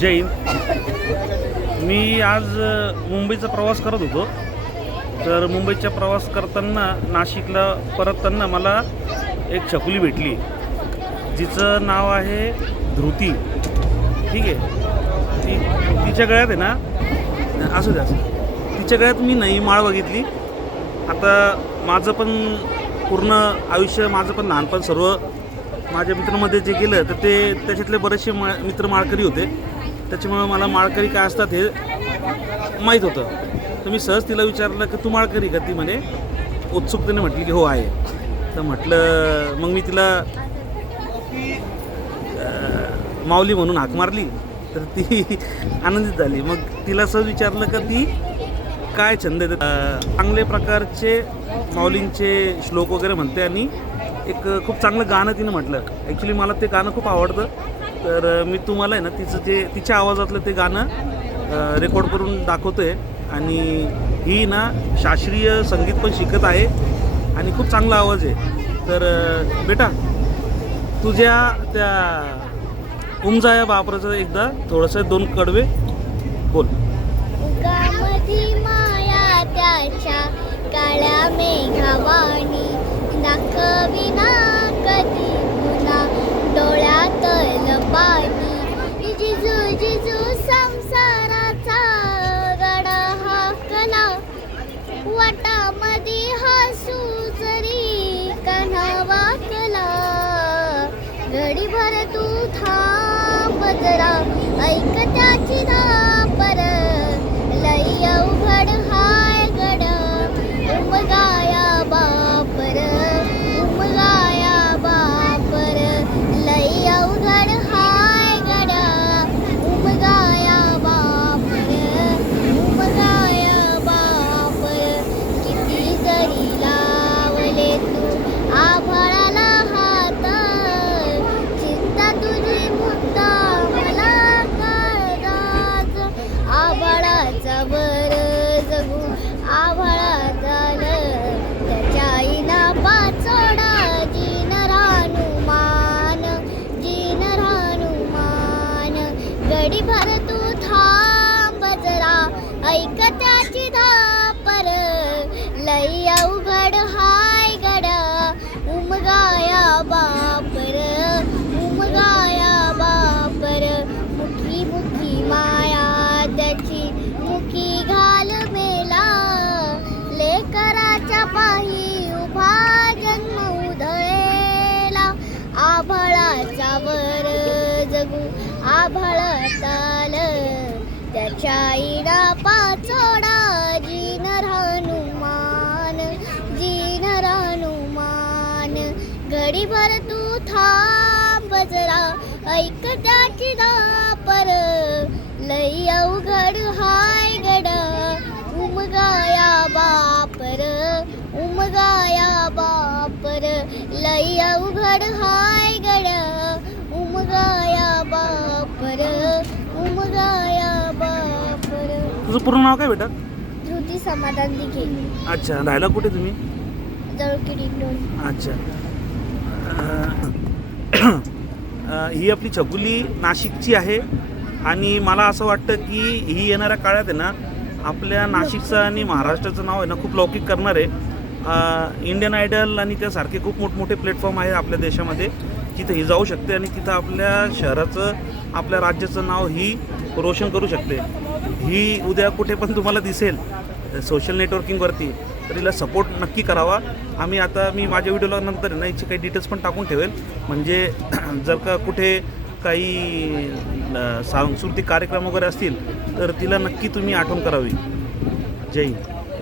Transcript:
जय हिंद। मी आज मुंबईचा प्रवास करत होतो। तर मुंबईचा प्रवास करताना नाशिकला परतताना मला एक छकुली भेटली, जिचं नाव आहे धृती। ठीक आहे, तिच्या गळ्यात आहे ना, असं द्या, तिच्या गळ्यात मी नाही माळ बघितली। आता माझं पण पूर्ण आयुष्य, माझं पण लहानपण सर्व माझ्या मित्रांमध्ये जे गेलं तर ते त्याच्यातले बरेचसे मित्र माळकरी होते, त्याच्यामुळे मला माळकरी काय असतात हे माहीत होतं। तर मी सहज तिला विचारलं की तू माळकरी का? ती म्हणे उत्सुकतेने म्हटली की हो आहे। तर म्हटलं, मग मी तिला माऊली म्हणून हाक मारली, तर ती आनंदित झाली। मग तिला सहज विचारलं का ती काय छंद आहे? चांगले प्रकारचे माऊलींचे श्लोक वगैरे म्हणते आणि एक खूप चांगलं गाणं तिनं म्हटलं। ॲक्च्युली मला ते गाणं खूप आवडतं, तर मी तुम्हाला आहे ना तिच्या आवाजातलं ते गाणं रेकॉर्ड करून दाखवतो आहे। आणि ही ना शास्त्रीय संगीत पण शिकत आहे आणि खूप चांगला आवाज आहे। तर बेटा, तुझ्या त्या उमजा या बापराचं एकदा थोडंसं 2 कडवे बोल। माया त्याच्या काळ्या मेघावाणी दाखविना कधी पुन्हा डोळ्यातलं पाणी। जिजू जिजू संसाराचा गडा हाकला, वाटामध्ये हसू जरी कान्हा वाकला। घडीभर तू थांब जरा, ऐक त्याची धापर, लई अवघड हाय गड उमगाया बापर, उमगाया बापर, लई अवघड हाय गड उमगाया बापर, उमगाया बापर। किती जरी लावले तू आभाळाला हात, चिंता तुझी मुद्दा मला काळजात। आभाळाचा वर जगू आभाळात आलं, त्याच्या आईना पाचोडा जीन रानुमान, जीन रानुमान। गडीभर तू थांब जरा, ऐक त्याची धापर, लई अवघड हाय गड उमगाया बापर, उमगाया बापर। मुखी मुखी माया त्याची मुखी घाल मेला, लेकराच्या पायी उभा जन्म उधळेला। आभाळाचा वर जगू आभाळात आलं, त्याच्या आईला पाचोडा जीन रानुमान, जीन रानुमान। घडीभर तू थांब जरा, ऐक त्याची धापर, लई अवघड हाय गड उमगाया बापर, उमगाया बापर, लई अवघड हाय गड उमगाया बापर, उमगाया बापर। तुझं पूर्ण नाव काय बेटा? धृती समाधान दिघे। अच्छा, राहायला कुठे तुम्ही? जळकिडी दोन। अच्छा, ही आपली छकुली नाशिकची आहे आणि मला असं वाटतं की ही येणाऱ्या काळात आहे ना आपल्या नाशिकचं आणि महाराष्ट्राचं नाव आहे ना खूप लौकिक करणार आहे। इंडियन आयडल आणि त्यासारखे खूप मोठमोठे प्लॅटफॉर्म आहे आपल्या देशामध्ये, जिथे ही जाऊ शकते आणि तिथं आपल्या शहराचं, आपल्या राज्याचं नाव ही रोशन करू शकते। ही उद्या कुठे पण तुम्हाला दिसेल सोशल नेटवर्किंगवरती, तर हिला सपोर्ट नक्की करावा। मी माझ्या व्हिडिओला नंतर ना याचे काही डिटेल्स पण टाकून ठेवेल, म्हणजे जर का कुठे काही सांस्कृतिक कार्यक्रम वगैरे असतील तर तिला नक्की तुम्ही आठवण करावी। जय हिंद।